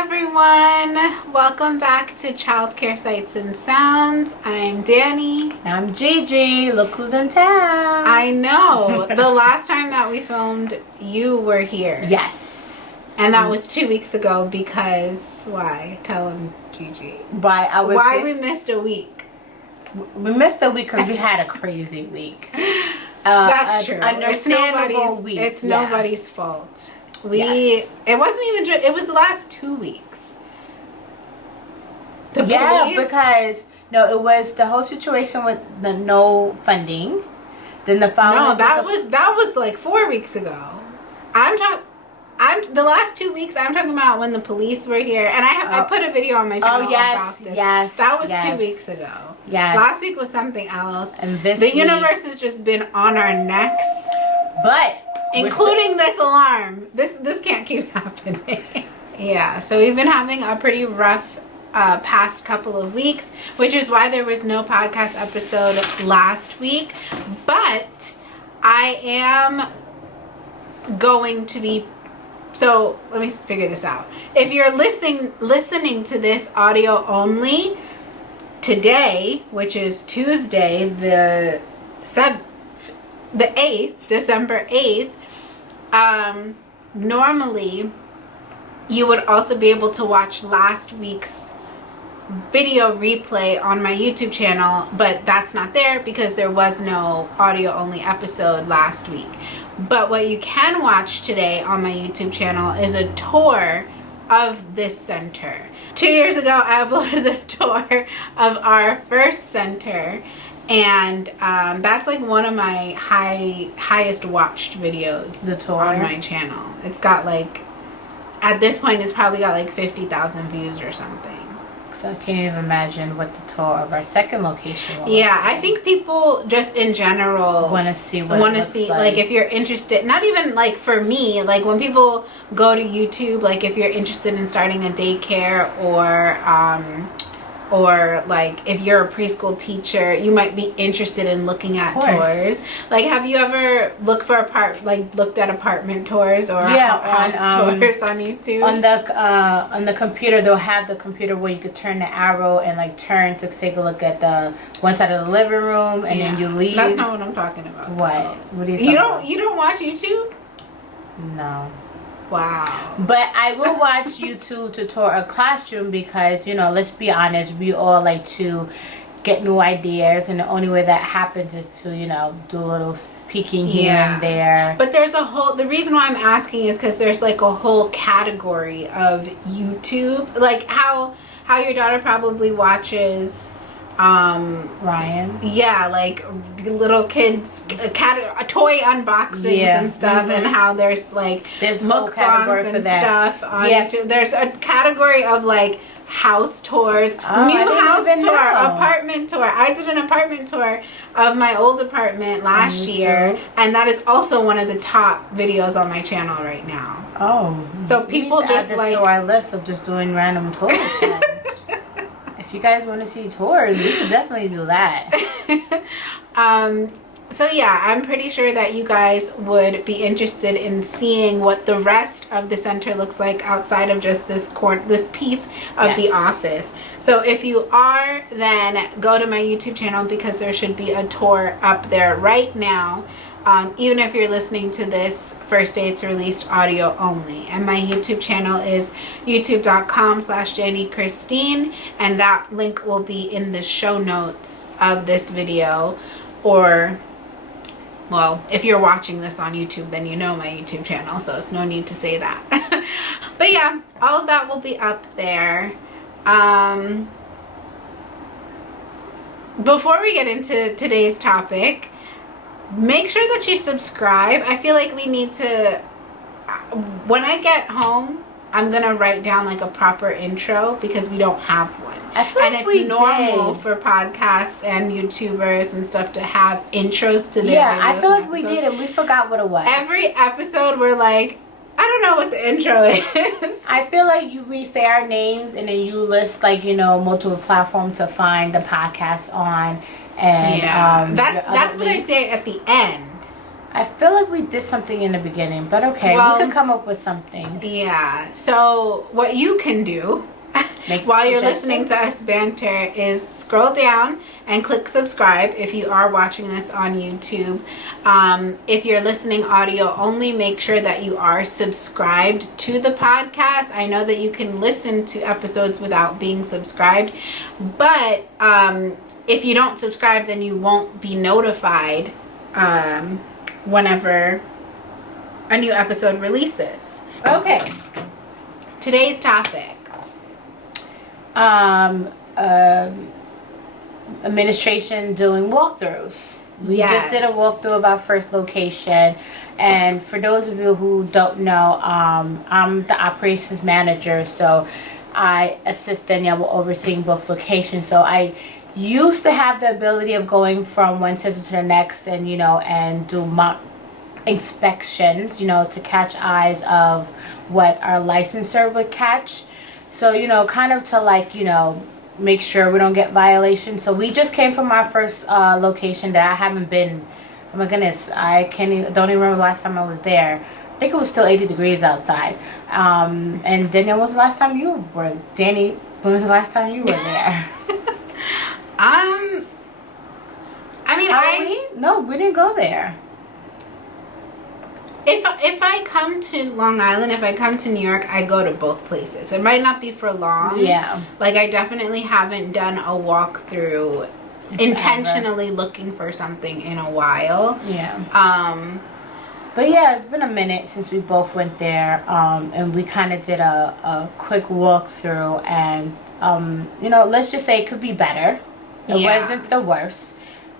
everyone, welcome back to Childcare Sights and Sounds. I'm Dani. I'm Gigi. Look who's in town. I know. The last time that we filmed, you were here. Yes. And that was 2 weeks ago because, why? Tell him, Gigi. Why we missed a week. We missed a week because we had a crazy week. That's true. Understandable week. It's nobody's fault. It wasn't even it was the last 2 weeks. Because it was the whole situation with the no funding. Then the following that was like 4 weeks ago. The last 2 weeks I'm talking about when the police were here, and I put a video on my channel about this. Yes. That was 2 weeks ago. Yes. Last week was something else. And the universe has just been on our necks. But including this alarm. This can't keep happening. Yeah, so we've been having a pretty rough past couple of weeks, which is why there was no podcast episode last week. But I am going to be... So let me figure this out. If you're listening to this audio only, today, which is Tuesday, the 8th, December 8th, normally you would also be able to watch last week's video replay on my YouTube channel, but that's not there because there was no audio only episode last week. But what you can watch today on my YouTube channel is a tour of this center. 2 years ago, I uploaded the tour of our first center, and that's like one of my highest watched videos. The tour on my channel. It's got like, at this point, it's probably got like 50,000 views or something. So I can't even imagine what the tour of our second location was. Yeah, I think people just in general want to see what it looks like if you're interested, not even like for me, like when people go to YouTube, like if you're interested in starting a daycare or like if you're a preschool teacher, you might be interested in looking at tours. Like, have you ever looked at apartment tours or house tours on YouTube? On the computer, they'll have the computer where you could turn the arrow and like turn to take a look at the one side of the living room, and then you leave. That's not what I'm talking about. What are you don't watch YouTube? No. Wow. But I will watch YouTube to tour a classroom because, let's be honest, we all like to get new ideas, and the only way that happens is to, do a little peeking here and there. But there's the reason why I'm asking is because there's like a whole category of YouTube, like how your daughter probably watches Ryan. Yeah, like little kids toy unboxings and stuff, and how there's mukbangs and stuff on YouTube. There's a category of like house tours, apartment tour. I did an apartment tour of my old apartment last year, and that is also one of the top videos on my channel right now. Oh, so people just add this to our list of just doing random tours. Then. If you guys want to see tours, we can definitely do that. So yeah, I'm pretty sure that you guys would be interested in seeing what the rest of the center looks like outside of just this piece of the office. So if you are, then go to my YouTube channel because there should be a tour up there right now. Even if you're listening to this first day it's released audio only, and my YouTube channel is youtube.com/JannyChristine, and that link will be in the show notes of this video, or well, if you're watching this on YouTube, then you know my YouTube channel, so it's no need to say that. But yeah, all of that will be up there. Before we get into today's topic, make sure that you subscribe. I feel like we need to, when I get home, I'm gonna write down like a proper intro because we don't have one. And it's normal for podcasts and YouTubers and stuff to have intros to their videos. I feel like we did, and we forgot what it was. Every episode we're like, I don't know what the intro is. I feel like we say our names and then you list multiple platforms to find the podcast on. And that's what I say at the end. I feel like we did something in the beginning, but okay, Well, we could come up with something. Yeah. So what you can do while you're listening to us banter is scroll down and click subscribe if you are watching this on YouTube. If you're listening audio only, make sure that you are subscribed to the podcast. I know that you can listen to episodes without being subscribed, but if you don't subscribe, then you won't be notified whenever a new episode releases. Okay, today's topic. Administration doing walkthroughs. We Yes. just did a walkthrough of our first location, and for those of you who don't know, I'm the operations manager, so I assist Danielle with overseeing both locations. So I used to have the ability of going from one center to the next and and do mock inspections to catch eyes of what our licensor would catch, so kind of to make sure we don't get violations. So we just came from our first location that I haven't been, oh my goodness, I don't even remember the last time I was there. I think it was still 80 degrees outside. And Danielle, when was the last time you were, Dani, when was the last time you were there? I mean, No, we didn't go there. If I come to Long Island, if I come to New York, I go to both places. It might not be for long. Yeah. Like, I definitely haven't done a walkthrough intentionally looking for something in a while. Yeah. But yeah, it's been a minute since we both went there, and we kind of did a quick walkthrough, and let's just say it could be better. It wasn't the worst.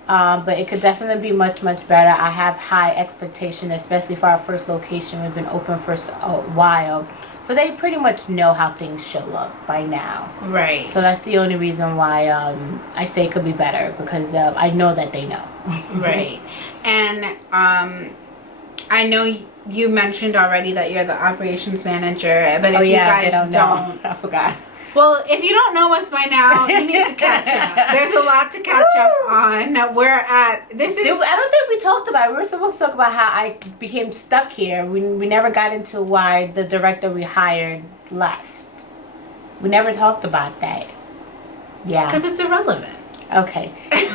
But it could definitely be much, much better. I have high expectation, especially for our first location. We've been open for a while. So they pretty much know how things should look by now. Right. So that's the only reason why I say it could be better, because I know that they know. Right. And I know you mentioned already that you're the operations manager, but if you guys don't know. I forgot. Well, if you don't know us by now, you need to catch up. There's a lot to catch up on. We're at, I don't think we talked about it. We were supposed to talk about how I became stuck here. We never got into why the director we hired left. We never talked about that. Yeah. Because it's irrelevant. Okay.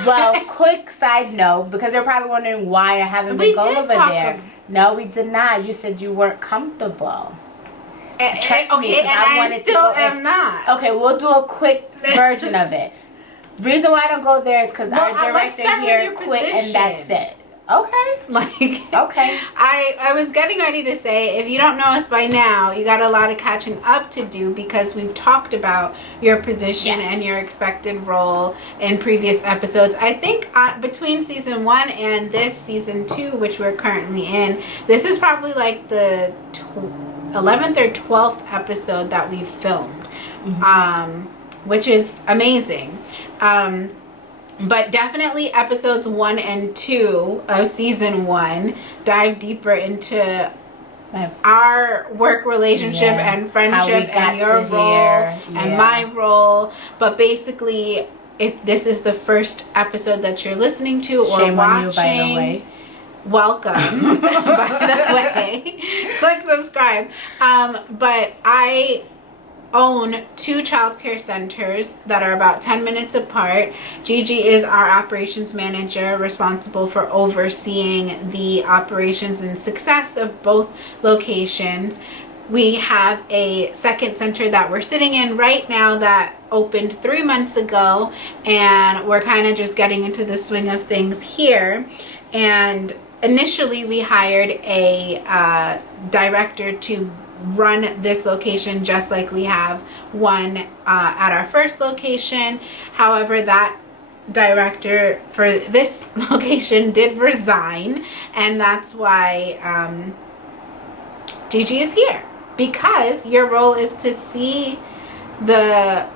Well, quick side note, because they're probably wondering why I haven't been going over there. No, we did not. You said you weren't comfortable. Trust me, and I still am not. Okay, we'll do a quick version of it. The reason why I don't go there is because our director here quit, and that's it. Okay. Okay. I was getting ready to say, if you don't know us by now, you got a lot of catching up to do, because we've talked about your position and your expected role in previous episodes. I think between season 1 and this season 2, which we're currently in, this is probably like the 11th or 12th episode that we've filmed, which is amazing. But definitely episodes 1 and 2 of season 1 dive deeper into our work relationship and friendship and your role and my role. But basically, if this is the first episode that you're listening to or shame watching, on you, by the way. Welcome. By the way, click subscribe. But I own 2 child care centers that are about 10 minutes apart. Gigi is our operations manager, responsible for overseeing the operations and success of both locations. We have a second center that we're sitting in right now that opened 3 months ago, and we're kind of just getting into the swing of things here. And initially we hired a director to run this location, just like we have one at our first location. However, that director for this location did resign, and that's why Gigi is here, because your role is to see the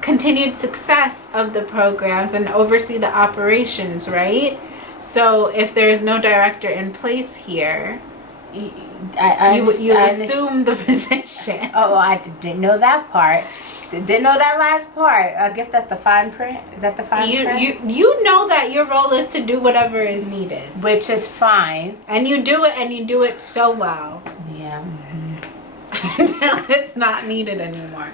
continued success of the programs and oversee the operations, right? So if there's no director in place here, you assume the position. Oh, I didn't know that part. Didn't know that last part. I guess that's the fine print. Is that the fine print? You know that your role is to do whatever is needed, which is fine, and you do it, and you do it so well. Yeah. Until it's not needed anymore.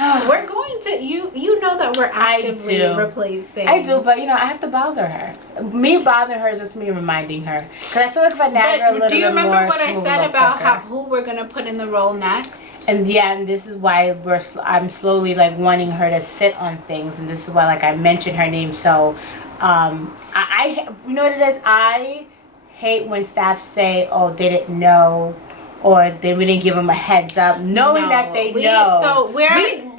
We're going to you know that we're actively replacing. I do, but I have to bother her. Me bothering her is just me reminding her, because I feel like if I nag her a little bit more. Do you remember what I said about who we're gonna put in the role next? And and this is why I'm slowly like wanting her to sit on things, and this is why like I mentioned her name. So I you know what it is, I hate when staff say, oh, they didn't know, or we didn't give them a heads up, knowing that they know. So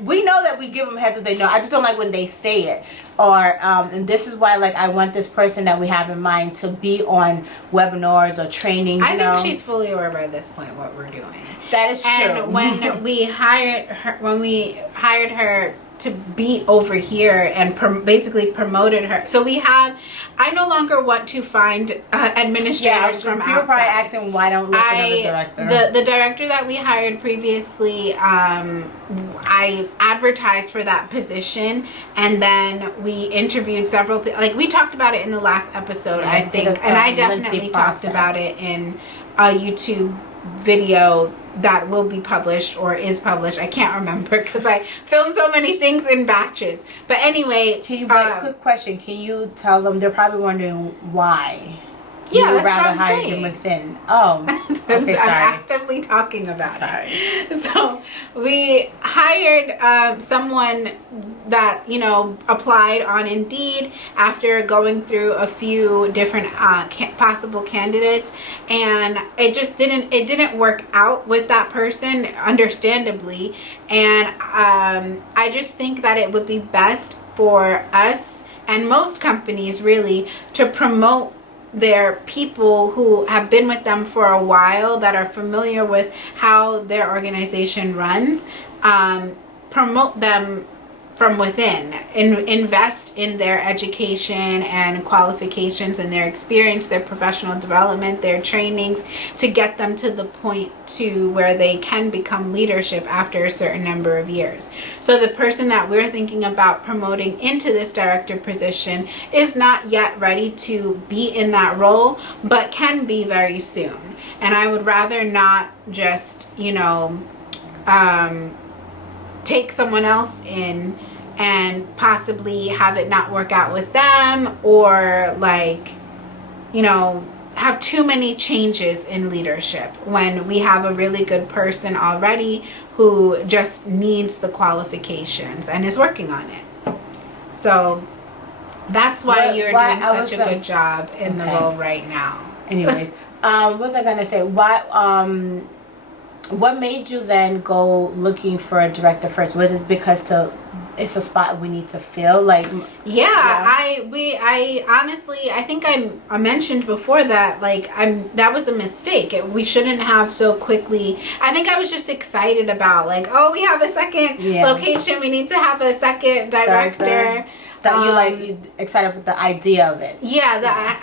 we know that we give them heads up, they know. I just don't like when they say it. Or and this is why like I want this person that we have in mind to be on webinars or training. I think she's fully aware by this point what we're doing. That is true. And when we hired her to be over here and basically promoted her. So I no longer want to find administrators from outside. People probably asking why don't we look for another director. The director that we hired previously, I advertised for that position, and then we interviewed several people. Like, we talked about it in the last episode, I think, and I definitely talked about it in a YouTube video that will be published or is published. I can't remember because I filmed so many things in batches. But anyway, quick question, can you tell them, they're probably wondering why you would would rather hire them within. Oh, okay, sorry. I'm actively talking about it. So we hired someone that applied on Indeed after going through a few different possible candidates, and it didn't work out with that person, understandably. And I just think that it would be best for us and most companies really to promote their people who have been with them for a while, that are familiar with how their organization runs. Promote them from within, invest in their education and qualifications and their experience, their professional development, their trainings, to get them to the point to where they can become leadership after a certain number of years. So the person that we're thinking about promoting into this director position is not yet ready to be in that role, but can be very soon. And I would rather not just take someone else in and possibly have it not work out with them, or have too many changes in leadership when we have a really good person already who just needs the qualifications and is working on it. So that's why you're doing such a good job in the role right now. Anyways, what was I gonna say? What made you then go looking for a director first? Was it because it's a spot we need to fill? I honestly, I think I mentioned before that that was a mistake. We shouldn't have so quickly. I think I was just excited about we have a second location, we need to have a second director. That you excited with the idea of it.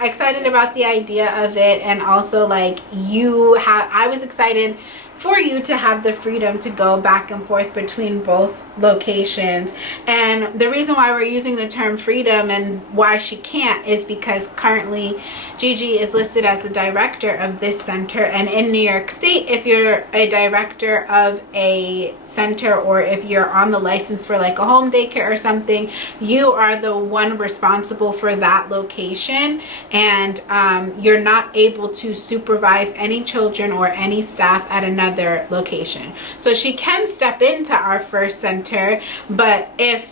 Excited about the idea of it, and also I was excited for you to have the freedom to go back and forth between both locations. And the reason why we're using the term freedom and why she can't is because currently Gigi is listed as the director of this center, and in New York State, if you're a director of a center, or if you're on the license for a home daycare or something, you are the one responsible for that location, and you're not able to supervise any children or any staff at another location. So she can step into our first center, but if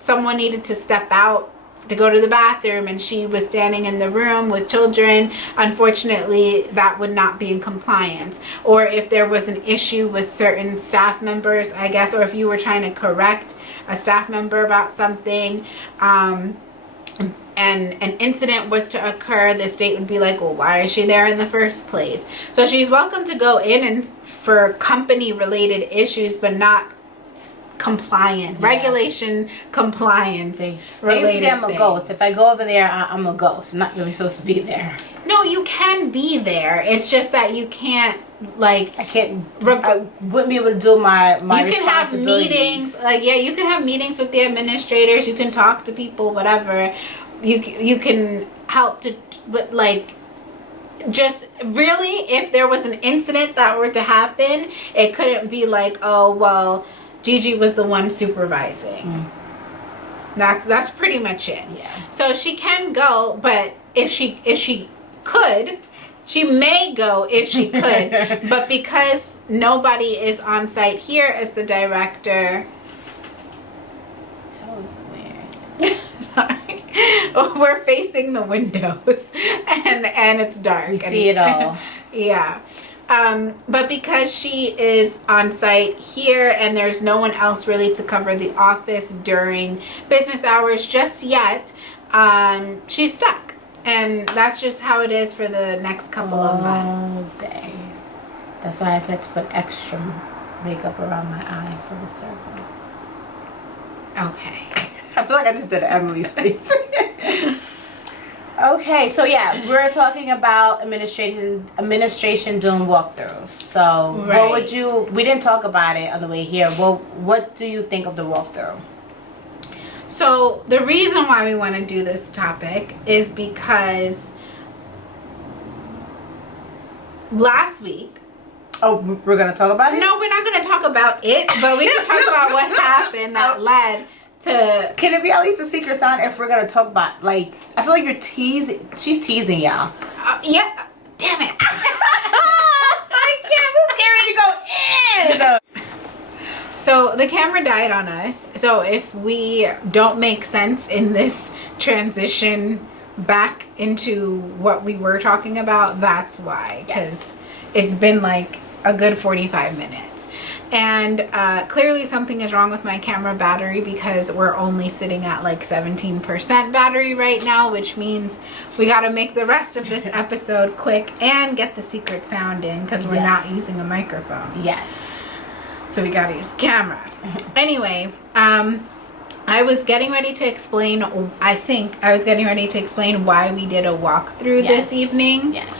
someone needed to step out to go to the bathroom and she was standing in the room with children, unfortunately that would not be in compliance. Or if there was an issue with certain staff members, I guess, or if you were trying to correct a staff member about something, and an incident was to occur, the state would be like, well, why is she there in the first place? So she's welcome to go in and for company related issues, but not compliant, regulation compliance Basically, I'm a ghost. If I go over there, I'm a ghost. I'm not really supposed to be there. No, you can be there. It's just that you can't, like... I wouldn't be able to do my you can have meetings. You can have meetings with the administrators. You can talk to people, whatever. You can help to... But, like... Just really, if there was an incident that were to happen, it couldn't be like, oh, well... Gigi was the one supervising. That's pretty much it. Yeah. So she can go, but if she could, she may go if she could. But because nobody is on site here as the director. That was weird. Sorry. We're facing the windows and it's dark. We see it all. Yeah. But because she is on site here and there's no one else really to cover the office during business hours just yet, she's stuck. And that's just how it is for the next couple of months. Day. That's why I've had to put extra makeup around my eye for the circles. Okay. I feel like I just did an Emily's face. Okay, so yeah, we're talking about administration doing walkthroughs. So what would we didn't talk about it on the way here. Well, what do you think of the walkthrough? So the reason why we want to do this topic is because last week... Oh, we're going to talk about it? No, we're not going to talk about it, but we can talk about what happened that led to... Can it be at least a secret sign if we're going to talk about, like, I feel like you're teasing, she's teasing y'all. Yeah, damn it. I can't, we're getting ready to go in. So the camera died on us. So if we don't make sense in this transition back into what we were talking about, that's why. Because it's been like a good 45 minutes. And clearly something is wrong with my camera battery because we're only sitting at like 17% battery right now, which means we got to make the rest of this episode quick and get the secret sound in because we're not using a microphone. Yes. So we got to use the camera. Anyway, I was getting ready to explain, I think I was getting ready to explain why we did a walkthrough this evening. Yes.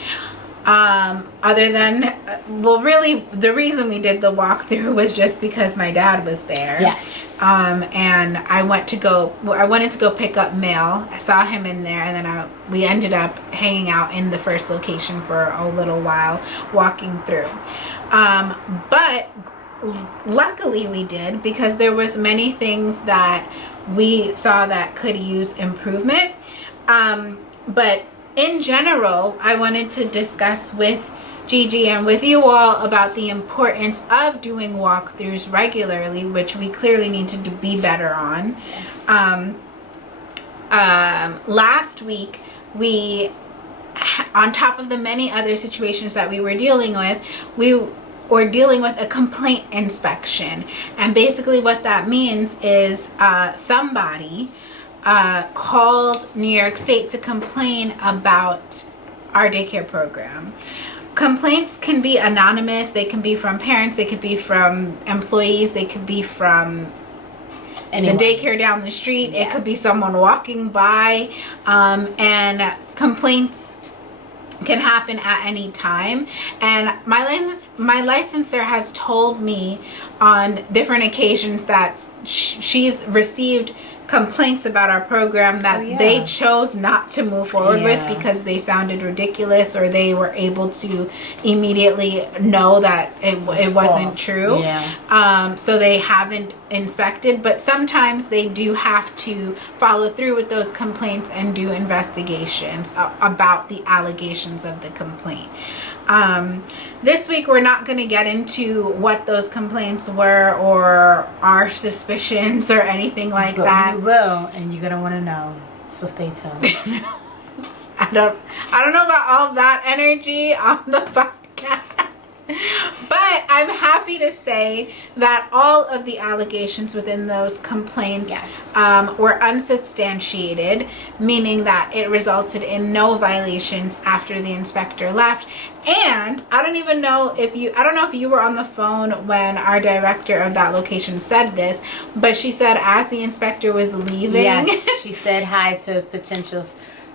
Other than, well, really the reason we did the walkthrough was just because my dad was there. Yes. And I wanted to go pick up mail. I saw him in there, and then we ended up hanging out in the first location for a little while, walking through. But luckily we did, because there was many things that we saw that could use improvement. But in general, I wanted to discuss with Gigi and with you all about the importance of doing walkthroughs regularly, which we clearly need to be better on. Last week, we, on top of the many other situations that we were dealing with, we were dealing with a complaint inspection. And basically what that means is somebody called New York State to complain about our daycare program. Complaints can be anonymous. They can be from parents. They could be from employees. They could be from the daycare down the street. It could be someone walking by. And complaints can happen at any time. And my licensor has told me on different occasions that she's received complaints about our program that they chose not to move forward with because they sounded ridiculous, or they were able to immediately know that it wasn't true. So they haven't inspected, but sometimes they do have to follow through with those complaints and do investigations about the allegations of the complaint. This week we're not going to get into what those complaints were or our suspicions or anything like that. We will, and you're gonna want to know, so stay tuned. I don't know about all that energy on the podcast. But I'm happy to say that all of the allegations within those complaints were unsubstantiated, meaning that it resulted in no violations after the inspector left. And I don't know if you were on the phone when our director of that location said this, but she said as the inspector was leaving, she said hi to potential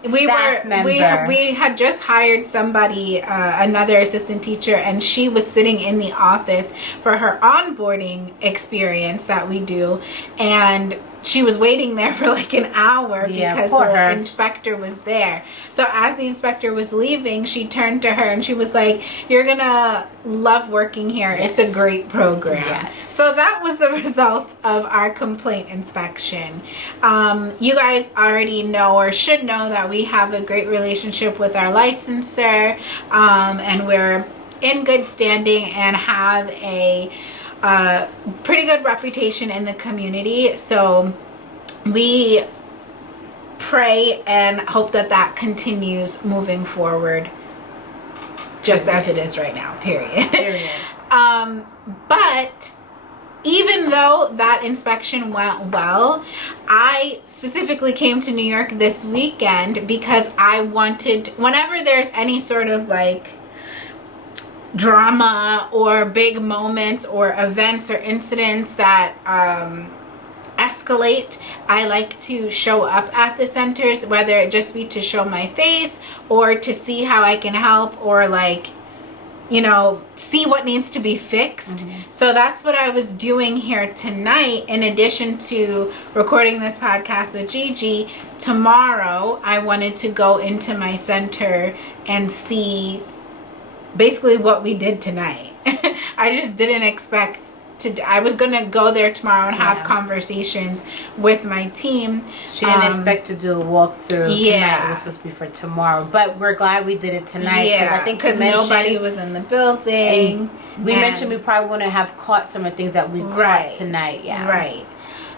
we had just hired somebody, another assistant teacher, and she was sitting in the office for her onboarding experience that we do, and she was waiting there for like an hour because the inspector was there. So as the inspector was leaving, she turned to her and she was like, "You're gonna love working here. It's a great program." So that was the result of our complaint inspection. You guys already know or should know that we have a great relationship with our licensor, and we're in good standing and have a pretty good reputation in the community. So we pray and hope that that continues moving forward, just as it is right now, period. But even though that inspection went well, I specifically came to New York this weekend because I wanted, whenever there's any sort of like drama or big moments or events or incidents that escalate, I like to show up at the centers, whether it just be to show my face or to see how I can help, or like, you know, see what needs to be fixed. So that's what I was doing here tonight. In addition to recording this podcast with Gigi, tomorrow I wanted to go into my center and see basically what we did tonight. I just didn't expect to. I was gonna go there tomorrow and have conversations with my team. She didn't expect to do a walkthrough tonight. It was supposed to be for tomorrow, but we're glad we did it tonight. I think because nobody was in the building. We mentioned we probably wouldn't have caught some of the things that we caught tonight.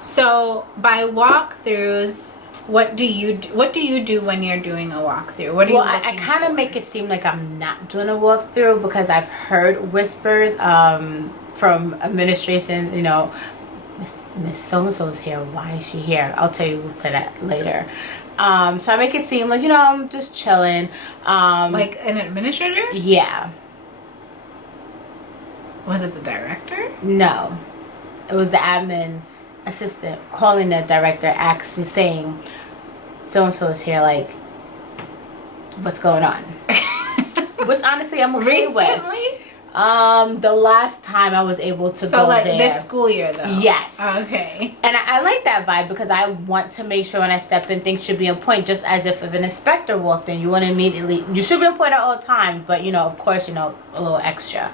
So by walkthroughs, what do you do when you're doing a walkthrough? What do you? Well, I kind of make it seem like I'm not doing a walkthrough because I've heard whispers from administration. You know, Miss So-and-so is here. Why is she here? I'll tell you. We'll say that later. So I make it seem like, you know, I'm just chilling. Like an administrator? Yeah. Was it the director? No, it was the admin assistant calling the director, asking, saying, "So-and-so is here, like, what's going on?" Which honestly I'm okay with. The last time I was able to go like there. This school year though? Yes. Okay. And I like that vibe because I want to make sure when I step in, things should be on point. Just as if an inspector walked in, you want to immediately, you should be on point at all times, but you know, of course, you know, a little extra.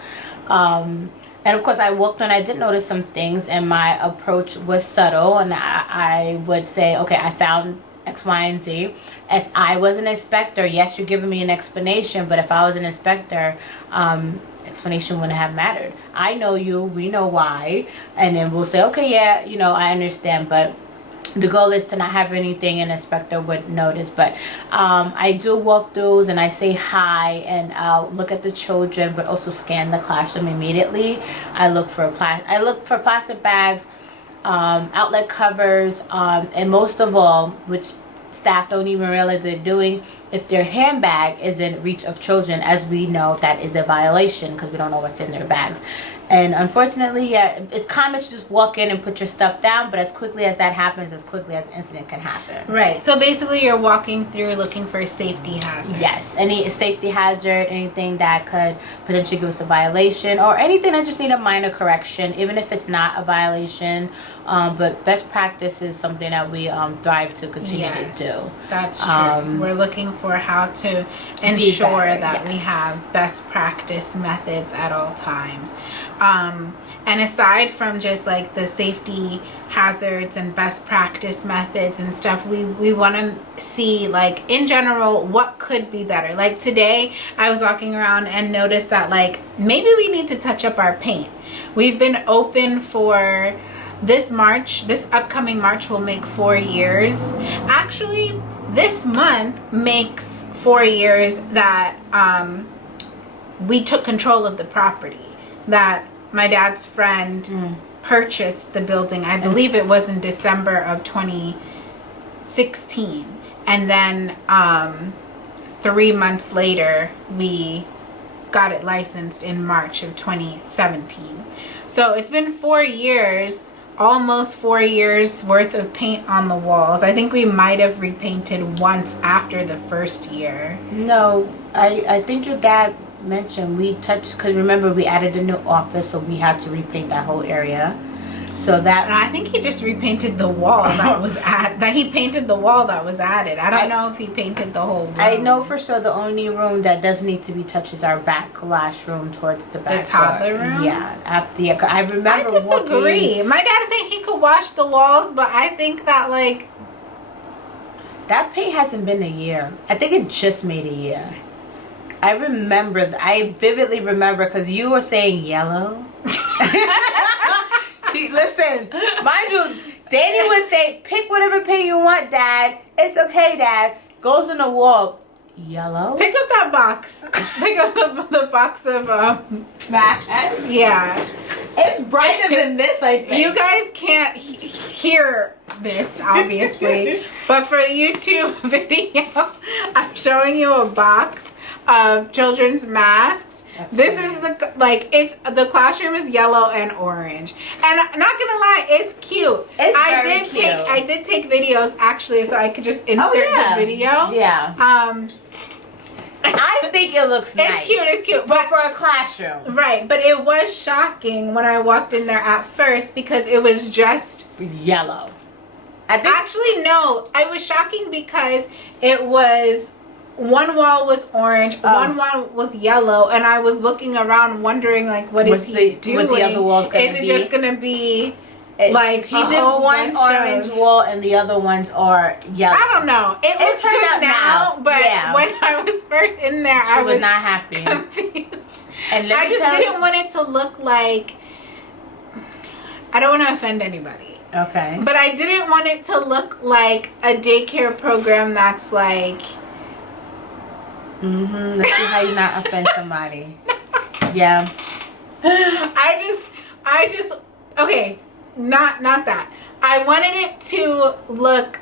And of course I walked in, I did notice some things, and my approach was subtle, and I would say, okay, I found X, Y, and Z. If I was an inspector, yes, you're giving me an explanation, but if I was an inspector, explanation wouldn't have mattered. I know you, we know why, and then we'll say, okay, yeah, you know, I understand, but the goal is to not have anything an inspector would notice. But I do walkthroughs and I say hi, and I'll look at the children, but also scan the classroom immediately. I look for plastic bags, outlet covers, and most of all, which staff don't even realize they're doing, if their handbag is in reach of children, as we know that is a violation because we don't know what's in their bags. And unfortunately, yeah, it's common to just walk in and put your stuff down, but as quickly as that happens, as quickly as an incident can happen. Right. So basically you're walking through looking for safety hazards. Yes. Any safety hazard, anything that could potentially give us a violation, or anything that just need a minor correction, even if it's not a violation. But best practice is something that we thrive to continue to do. That's true. We're looking for how to ensure that we have best practice methods at all times. And aside from just like the safety hazards and best practice methods and stuff, we want to see, like, in general, what could be better. Like today I was walking around and noticed that, like, maybe we need to touch up our paint. We've been open for this upcoming March will make 4 years. Actually, this month makes 4 years that we took control of the property. That my dad's friend purchased the building. I believe it was in December of 2016. And then 3 months later, we got it licensed in March of 2017. So it's been 4 years, almost 4 years worth of paint on the walls. I think we might have repainted once after the first year. No, I think your dad mentioned we touched, because remember we added a new office, so we had to repaint that whole area. So that, and I think he just repainted the wall that was he painted the wall that was added. I don't know if he painted the whole room. I know for sure the only room that doesn't need to be touched is our back classroom towards the back. The toddler room? Yeah. I remember I disagree. My dad is saying he could wash the walls, but I think that like that paint hasn't been a year. I think it just made a year. I vividly remember because you were saying yellow. Listen, mind you, Dani would say, pick whatever paint you want, Dad. It's okay, Dad. Goes on the wall. Yellow. Pick up that box. Pick up the box of Matt. yeah. It's brighter than this, I think. You guys can't hear this, obviously. But for the YouTube video, I'm showing you a box of children's masks. This is the classroom is yellow and orange, and I'm not gonna lie, it's cute. I did take videos actually, so I could just insert the video. Yeah. I think it looks nice. It's cute, but for a classroom, right? But it was shocking when I walked in there at first because it was just yellow. Actually, no, it was shocking because it was. One wall was orange, one wall was yellow, and I was looking around wondering, like, what is he doing? What the other wall's gonna is it just gonna be like he did one orange wall and the other ones are yellow? I don't know. It looks turned good out now, but yeah. When I was first in there, I was not happy. Confused. And I just didn't want it to look like. I don't want to offend anybody. Okay. But I didn't want it to look like a daycare program that's like. Let's see how you not offend somebody. Yeah. I just okay, not that. I wanted it to look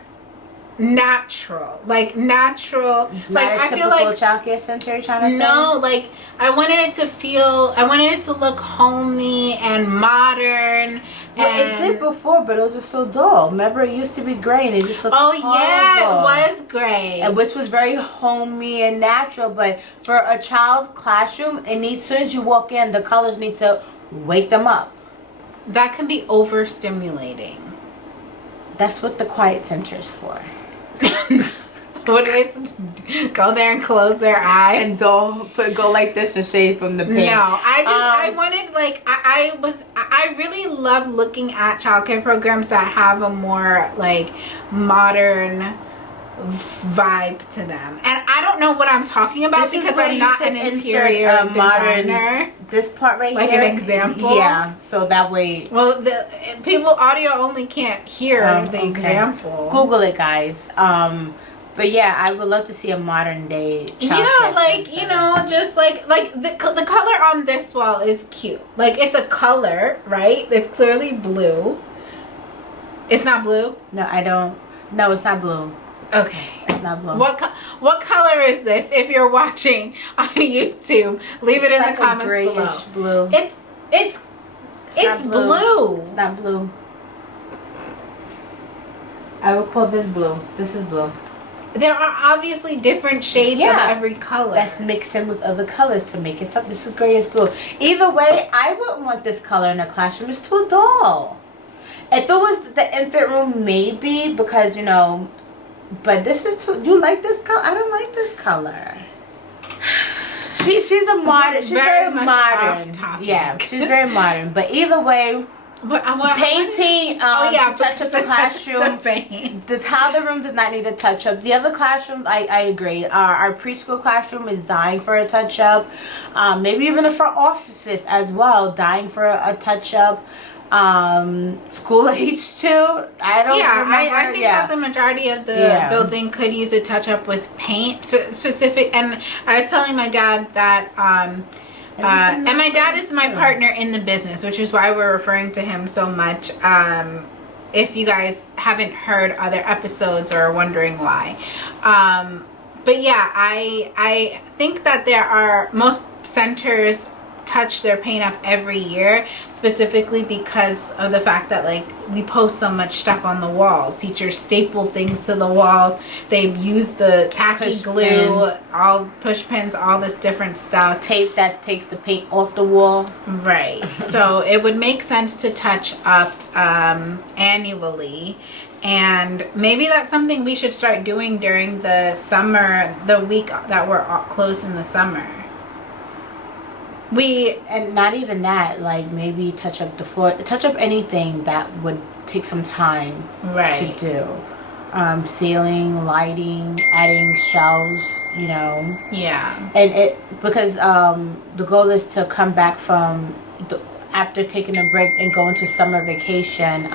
natural. Like natural. Like I feel like childcare center you're trying to say? No, like I wanted it to look homey and modern. Well, it did before, but it was just so dull. Remember, it used to be gray and it just looked horrible. Yeah, it was gray. And which was very homey and natural, but for a child classroom, it needs, as soon as you walk in, the colors need to wake them up. That can be overstimulating. That's what the quiet center is for. What is go there and close their eyes and go like this and shade from the paint. No, I wanted like I really love looking at childcare programs that have a more like modern vibe to them, and I don't know what I'm talking about because I'm not an interior designer. This part right like here, an example. Yeah, so that way. Well, the people audio only can't hear the example. Google it, guys. But yeah, I would love to see a modern day yeah, like center. You know, just like the color on this wall is cute. Like it's a color, right? It's clearly blue. It's not blue? No, I don't. No, it's not blue. Okay. It's not blue. What color is this? If you're watching on YouTube, leave it in the comments below. Blue. It's blue. It's not blue. I would call this blue. This is blue. There are obviously different shades of every color. That's mixed in with other colors to make it something. This is gray as blue. Either way, I wouldn't want this color in a classroom. It's too dull. If it was the infant room, maybe, because, you know, but this is too, you like this color? I don't like this color. She's a modern, she's very modern. Yeah, she's very modern. But either way, painting, to touch up the classroom. The toddler room does not need a touch up. The other classroom, I agree. Our preschool classroom is dying for a touch up. Maybe even the front offices as well, dying for a touch up. school age too. I don't remember. I think that the majority of the building could use a touch up with paint, specific. And I was telling my dad that and my dad is my partner in the business, which is why we're referring to him so much. If you guys haven't heard other episodes or are wondering why, but yeah, I think that there are most centers touch their paint up every year, specifically because of the fact that like we post so much stuff on the walls. Teachers staple things to the walls. They use the tacky glue, all push pins, all this different stuff. Tape that takes the paint off the wall. Right. So it would make sense to touch up annually. And maybe that's something we should start doing during the summer, the week that we're closed in the summer. And not even that, like maybe touch up the floor, touch up anything that would take some time to do. Ceiling, lighting, adding shelves, you know. Yeah. And because the goal is to come back from after taking a break and going to summer vacation.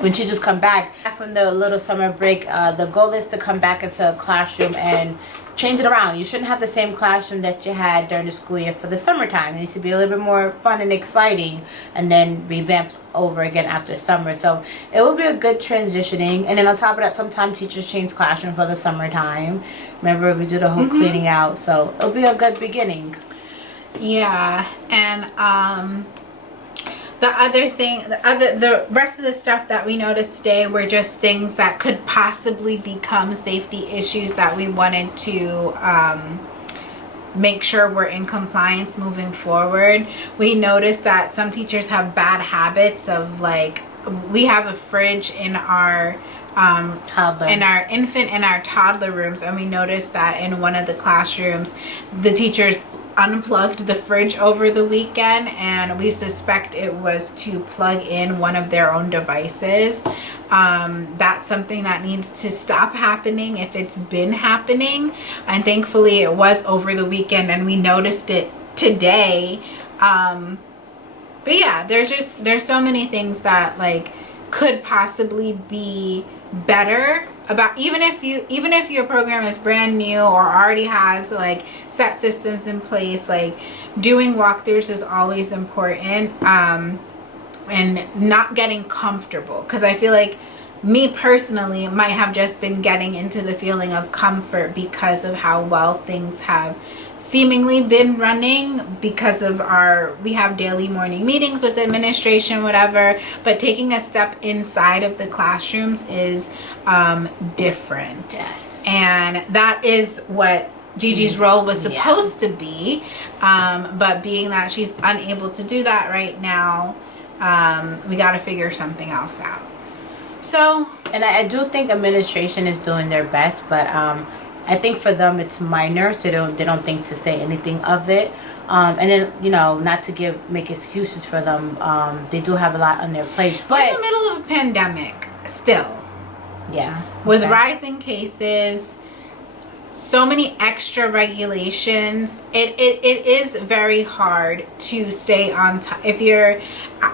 When teachers come back from the little summer break, the goal is to come back into a classroom and change it around. You shouldn't have the same classroom that you had during the school year for the summertime. It needs to be a little bit more fun and exciting, and then revamp over again after summer. So it will be a good transitioning. And then on top of that, sometimes teachers change classroom for the summertime. Remember, we do the whole cleaning out, so it'll be a good beginning. Yeah. And the rest of the stuff that we noticed today were just things that could possibly become safety issues that we wanted to make sure we're in compliance moving forward. We noticed that some teachers have bad habits of, like, we have a fridge in our toddler, in our infant and our toddler rooms, and we noticed that in one of the classrooms the teachers unplugged the fridge over the weekend, and we suspect it was to plug in one of their own devices. That's something that needs to stop happening if it's been happening, and thankfully it was over the weekend and we noticed it today. But yeah, there's so many things that like could possibly be better about, even if your program is brand new or already has like set systems in place. Like, doing walkthroughs is always important, and not getting comfortable, because I feel like me personally might have just been getting into the feeling of comfort because of how well things have seemingly been running, because of we have daily morning meetings with administration, whatever. But taking a step inside of the classrooms is different. Yes. And that is what Gigi's role was supposed to be, but being that she's unable to do that right now, we got to figure something else out. So, and I do think administration is doing their best, but I think for them it's minor, so they don't think to say anything of it. And then, you know, not to make excuses for them, they do have a lot on their plate. But we're in the middle of a pandemic still. Yeah. With rising cases, so many extra regulations, it is very hard to stay on top. If you're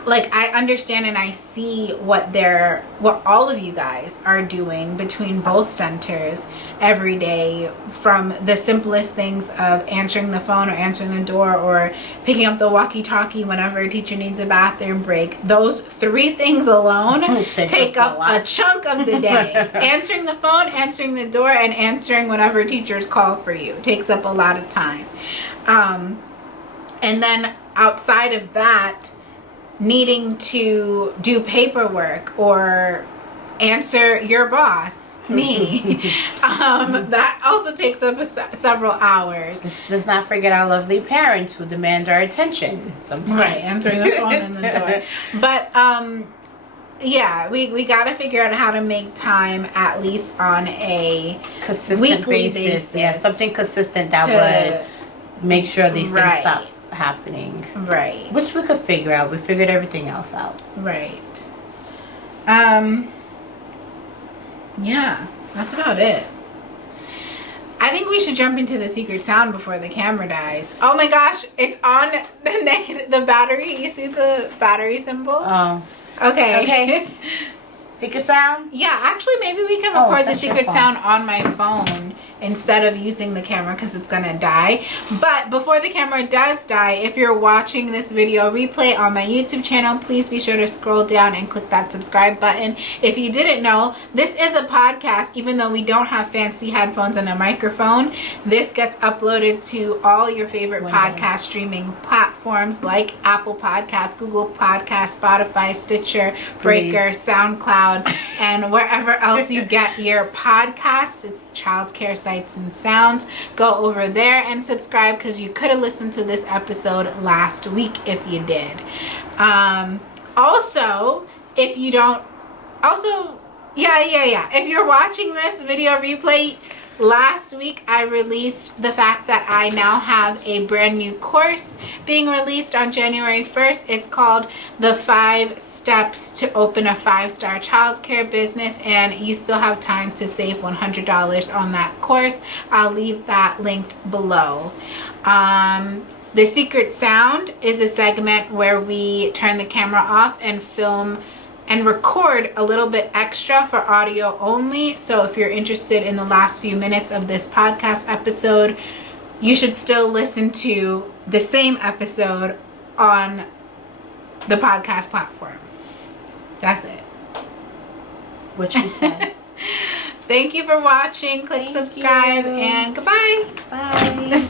like, I understand and I see what all of you guys are doing between both centers every day, from the simplest things of answering the phone or answering the door or picking up the walkie-talkie whenever a teacher needs a bathroom break. Those 3 things alone take up a chunk of the day. Answering the phone, answering the door, and answering whenever teachers call for you takes up a lot of time. And then outside of that, needing to do paperwork or answer your boss, me, that also takes up several hours. Let's not forget our lovely parents who demand our attention sometimes. Right, answering the phone and the door. But yeah, we got to figure out how to make time, at least on a consistent weekly basis. Yeah, something consistent that would make sure these things stop happening. Right. Which we could figure out. We figured everything else out. Right. Yeah, that's about it. I think we should jump into the secret sound before the camera dies. Oh my gosh, it's on the battery. You see the battery symbol? Oh. Okay. Okay. Secret sound? Yeah, actually maybe we can record the secret sound on my phone instead of using the camera because it's gonna die. But before the camera does die, if you're watching this video replay on my YouTube channel, please be sure to scroll down and click that subscribe button. If you didn't know, this is a podcast. Even though we don't have fancy headphones and a microphone, this gets uploaded to all your favorite podcast streaming platforms like Apple Podcasts, Google Podcasts, Spotify, Stitcher, Breaker, SoundCloud, and wherever else you get your podcasts. It's childcare sights and sounds. Go over there and subscribe because you could have listened to this episode last week if you did. Also, if you don't, if you're watching this video replay, last week I released the fact that I now have a brand new course being released on January 1st. It's called The 5 Steps to Open a 5-Star Childcare Business, and you still have time to save $100 on that course. I'll leave that linked below. The secret sound is a segment where we turn the camera off and film and record a little bit extra for audio only. So if you're interested in the last few minutes of this podcast episode, you should still listen to the same episode on the podcast platform. That's it. What you said. Thank you for watching. Click subscribe and goodbye. Bye.